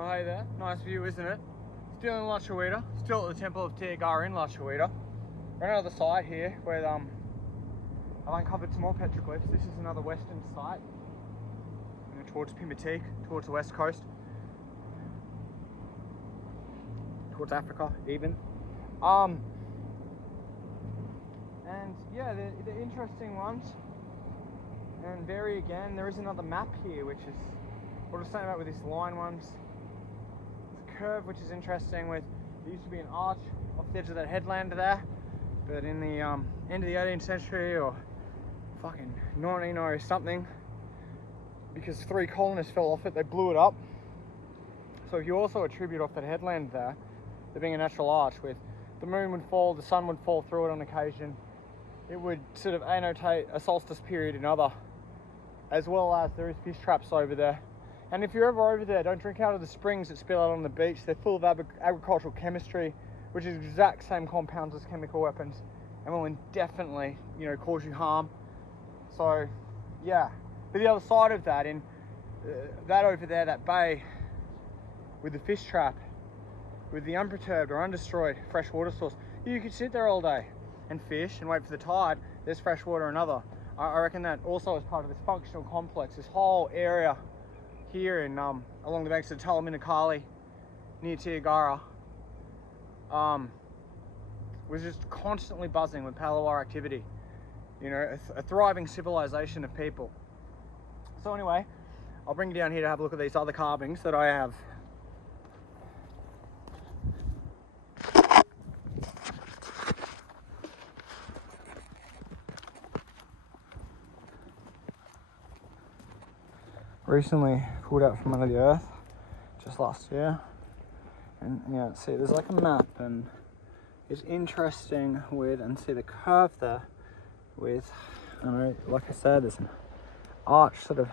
Oh, hey there. Nice view, isn't it? Still in Lutruwita. Still at the temple of Tiagarra in Lutruwita. We're on another site here where I've uncovered some more petroglyphs. This is another western site, towards Pimatique, towards the west coast, towards Africa even. And yeah, they're interesting ones and vary again. There is another map here, which is what I was saying about with these line ones. It's a curve, which is interesting. With there used to be an arch off the edge of that headland there, but in the end of the 18th century or fucking 19 or something, because 3 colonists fell off it, they blew it up. So if you also attribute off that headland there being a natural arch, with the moon would fall, the sun would fall through it on occasion, it would sort of annotate a solstice period in other, as well as there is fish traps over there. And if you're ever over there, don't drink out of the springs that spill out on the beach. They're full of agricultural chemistry, which is exact same compounds as chemical weapons, and will indefinitely, cause you harm. So, yeah. But the other side of that, in that over there, that bay, with the fish trap, with the unperturbed or undestroyed fresh water source, you could sit there all day and fish and wait for the tide. There's fresh water another. I reckon that also is part of this functional complex. This whole area here in along the banks of the Tullaminakali, near Tiagarra, was just constantly buzzing with Palawar activity. A thriving civilization of people. So anyway, I'll bring you down here to have a look at these other carvings that I have. Recently pulled out from under the earth, just last year. And yeah, see, there's like a map, and it's interesting with, and see the curve there with, like I said, there's an arch sort of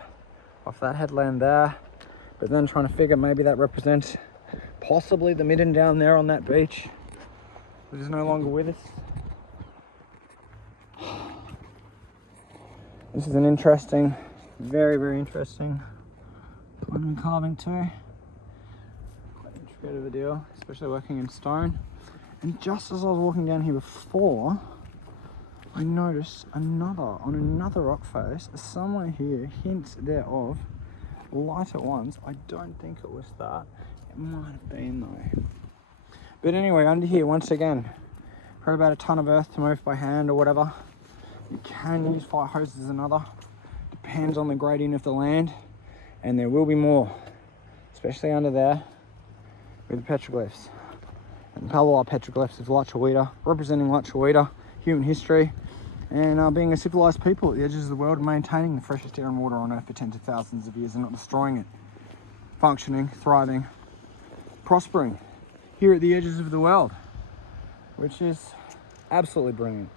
off that headland there, but then trying to figure maybe that represents possibly the midden down there on that beach, which is no longer with us. This is an interesting, very, very interesting diamond carving too. Quite intricate of a deal, especially working in stone. And just as I was walking down here before, I noticed on another rock face, somewhere here, hints thereof, light at once. I don't think it was that. It might have been though. But anyway, under here, once again, for about a ton of earth to move by hand or whatever. You can use fire hoses and other. Depends on the gradient of the land. And there will be more, especially under there, with the petroglyphs. And Palawar petroglyphs of Lutruwita, representing Lutruwita, human history, and being a civilized people at the edges of the world, maintaining the freshest air and water on earth for tens of thousands of years and not destroying it. Functioning, thriving, prospering here at the edges of the world, which is absolutely brilliant.